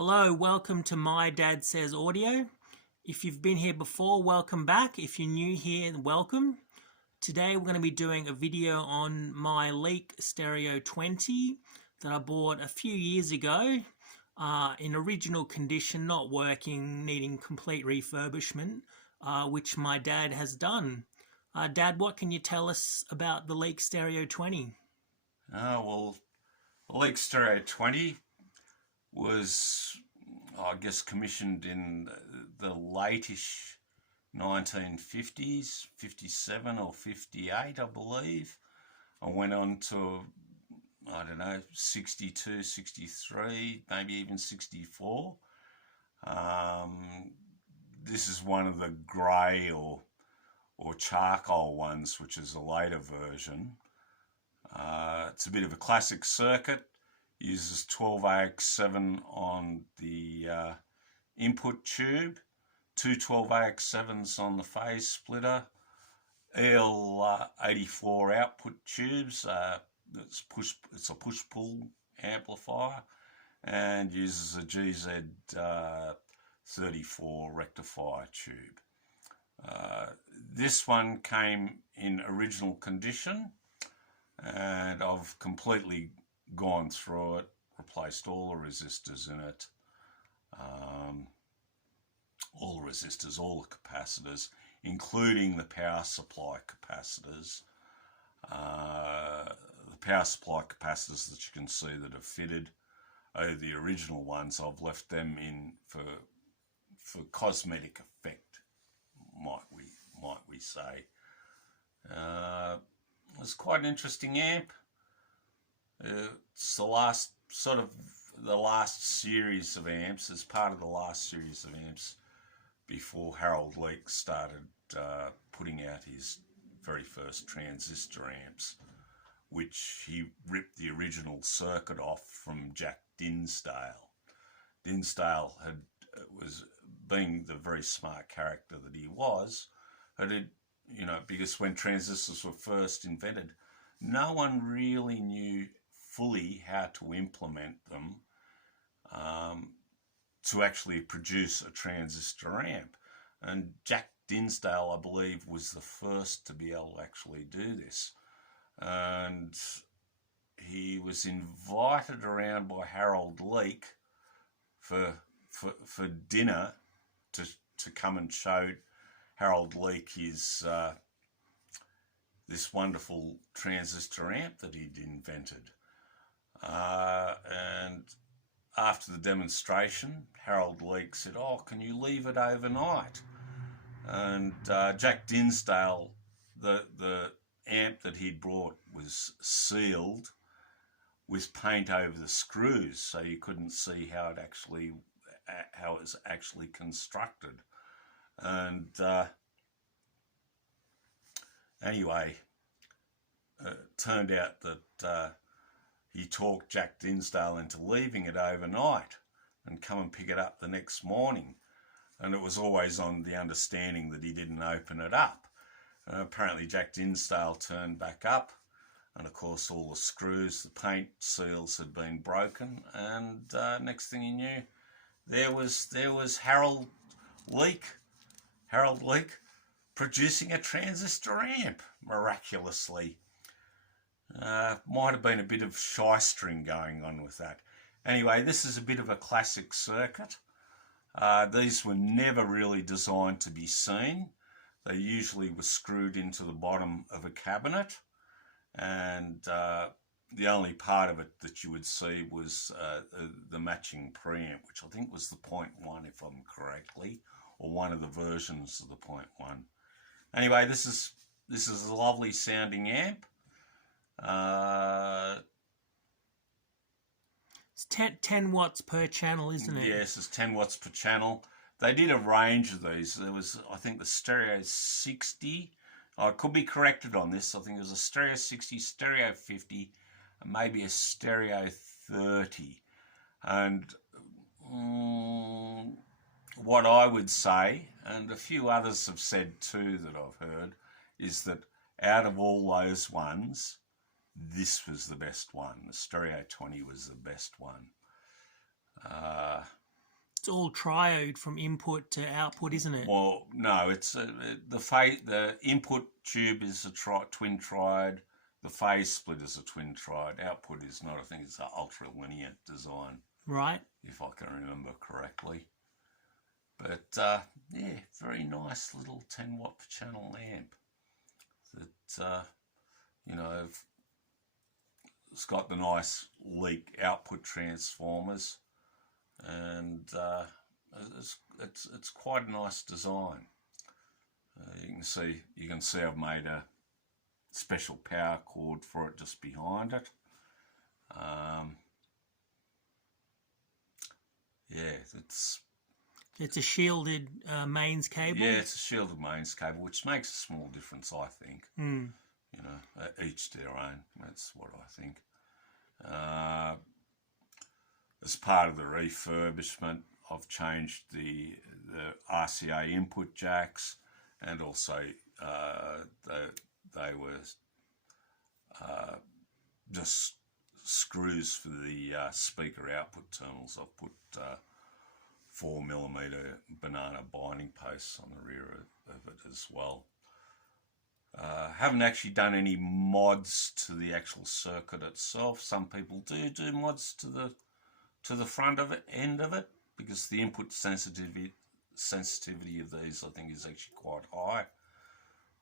Hello, welcome to My Dad Says Audio. If you've been here before, welcome back. If you're new here, welcome. Today we're going to be doing a video on my Leak Stereo 20 that I bought a few years ago in original condition, not working, needing complete refurbishment, which my dad has done. Dad, what can you tell us about the Leak Stereo 20? The Leak Stereo 20 was, I guess, commissioned in the late-ish 1950s, 57 or 58, I believe. I went on to, 62, 63, maybe even 64. This is one of the grey or charcoal ones, which is a later version. It's a bit of a classic circuit. Uses 12AX7 on the input tube, two 12AX7s on the phase splitter, El84 output tubes. It's a push-pull amplifier, and uses a GZ34 rectifier tube. This one came in original condition, and I've completely gone through it, replaced all the resistors in it, all the capacitors, including the power supply capacitors. The power supply capacitors that you can see that are fitted are the original ones. I've left them in for cosmetic effect, might we say. It was quite an interesting amp. It's the last series of amps, as part of the last series of amps before Harold Leak started putting out his very first transistor amps, which he ripped the original circuit off from Jack Dinsdale. Dinsdale was, being the very smart character that he was, because when transistors were first invented, no one really knew fully how to implement them to actually produce a transistor amp. And Jack Dinsdale, I believe, was the first to be able to actually do this. And he was invited around by Harold Leak for dinner to come and show Harold Leak his this wonderful transistor amp that he'd invented. And after the demonstration, Harold Leak said, "Oh, can you leave it overnight?" And Jack Dinsdale, the amp that he'd brought was sealed with paint over the screws, so you couldn't see how it was actually constructed. And anyway, it turned out that he talked Jack Dinsdale into leaving it overnight and come and pick it up the next morning. And it was always on the understanding that he didn't open it up. Apparently Jack Dinsdale turned back up, and of course all the screws, the paint seals had been broken, and next thing he knew, there was Harold Leak producing a transistor amp, miraculously. Might have been a bit of shystering going on with that. Anyway, this is a bit of a classic circuit. These were never really designed to be seen. They usually were screwed into the bottom of a cabinet, and the only part of it that you would see was the matching preamp, which I think was the 0.1, if I'm correctly, or one of the versions of the 0.1. Anyway, this is a lovely sounding amp. It's 10 watts per channel, isn't it? Yes, it's 10 watts per channel. They did a range of these. There was, I think, the Stereo 60. I could be corrected on this. I think it was a Stereo 60, Stereo 50, and maybe a Stereo 30. And what I would say, and a few others have said too that I've heard, is that out of all those ones, this was the best one. The Stereo 20 was the best one. It's all triode from input to output, isn't it? Well, no, it's the input tube is a twin triode. The phase split is a twin triode. Output is not. I think it's an ultra-linear design. Right. If I can remember correctly. But, yeah, very nice little 10 watt per channel amp that, you know, it's got the nice Leak output transformers, and it's quite a nice design. You can see I've made a special power cord for it just behind it. Yeah, it's a shielded mains cable. Yeah, it's a shielded mains cable, which makes a small difference, I think. Mm. You know, each their own. That's what I think. As part of the refurbishment, I've changed the RCA input jacks, and also they were just screws for the speaker output terminals. I've put 4mm banana binding posts on the rear of it as well. Haven't actually done any mods to the actual circuit itself. Some people do mods to the front of it, end of it, because the input sensitivity of these, I think, is actually quite high.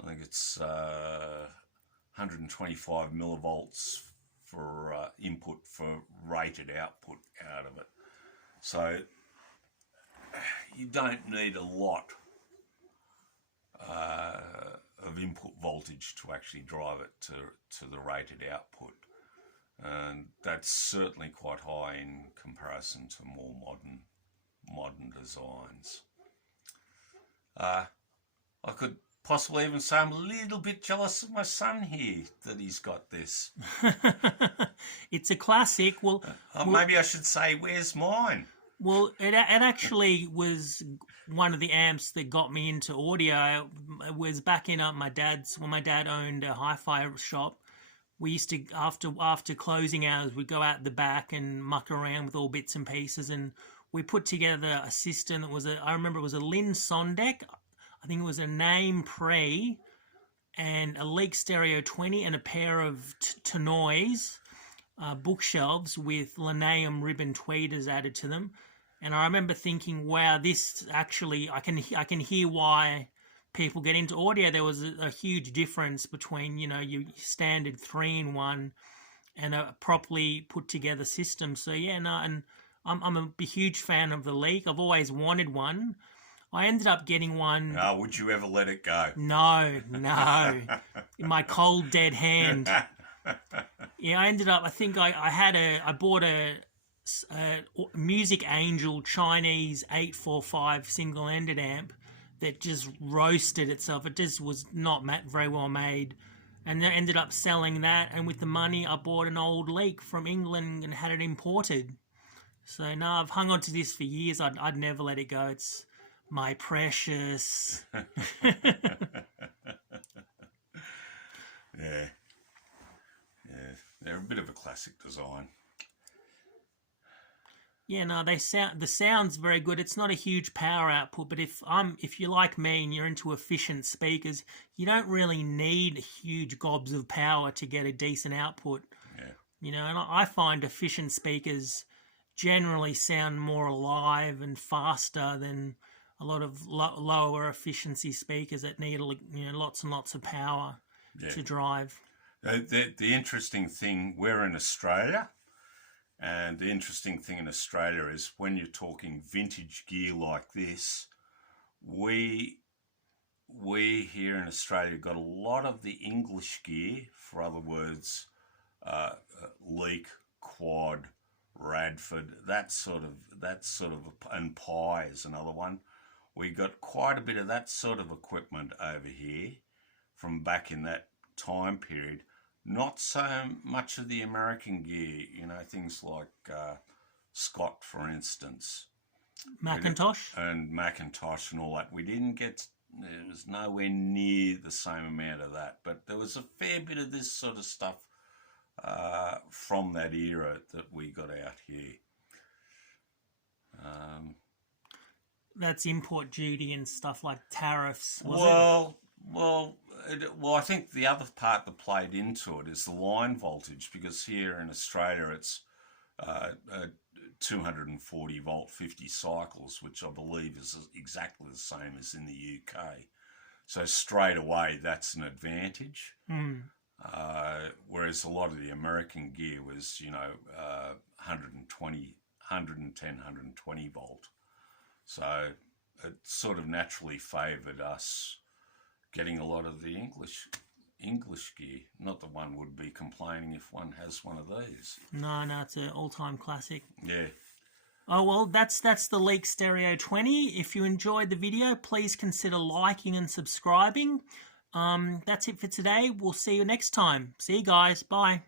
I think it's 125 millivolts for input for rated output out of it. So you don't need a lot of input voltage to actually drive it to the rated output, and that's certainly quite high in comparison to more modern designs. I could possibly even say I'm a little bit jealous of my son here that he's got this. It's a classic. Well, maybe I should say, where's mine? Well, it actually was one of the amps that got me into audio. It was back in my dad's, when my dad owned a hi-fi shop. We used to, after closing hours, we'd go out the back and muck around with all bits and pieces, and we put together a system that was I remember it was a Lynn Sondek. I think it was a Name Pre and a Leak Stereo 20 and a pair of Tenoys bookshelves with linoleum ribbon tweeters added to them. And I remember thinking, wow, this actually, I can hear why people get into audio. There was a huge difference between, you know, your standard 3-in-1 and a properly put together system. So yeah, no, and I'm a huge fan of the Leak. I've always wanted one. I ended up getting one. Oh, would you ever let it go? No. In my cold, dead hand. Yeah, I bought a Music Angel Chinese 845 single-ended amp that just roasted itself. It just was not very well made. And I ended up selling that, and with the money I bought an old Leak from England and had it imported. So no, I've hung on to this for years. I'd never let it go. It's my precious. Yeah. They're a bit of a classic design. Yeah, no, the sound's very good. It's not a huge power output, but if you're like me and you're into efficient speakers, you don't really need huge gobs of power to get a decent output. Yeah. You know, and I find efficient speakers generally sound more alive and faster than a lot of lower efficiency speakers that need, you know, lots and lots of power to drive. The interesting thing, we're in Australia. And the interesting thing in Australia is when you're talking vintage gear like this, we here in Australia got a lot of the English gear, for other words, Leak, Quad, Radford, that sort of, and Pi is another one. We got quite a bit of that sort of equipment over here from back in that time period. Not so much of the American gear, you know, things like Scott, for instance. Macintosh? And Macintosh and all that. There was nowhere near the same amount of that. But there was a fair bit of this sort of stuff from that era that we got out here. that's import duty and stuff like tariffs, was it? Well, I think the other part that played into it is the line voltage, because here in Australia it's 240 volt 50 cycles, which I believe is exactly the same as in the UK. So straight away that's an advantage. Whereas a lot of the American gear was, 120, 110, 120 volt. So it sort of naturally favoured us getting a lot of the English gear. Not that one would be complaining if one has one of these. No, it's an all-time classic. Yeah. Oh, well, that's the Leak Stereo 20. If you enjoyed the video, please consider liking and subscribing. That's it for today. We'll see you next time. See you guys. Bye.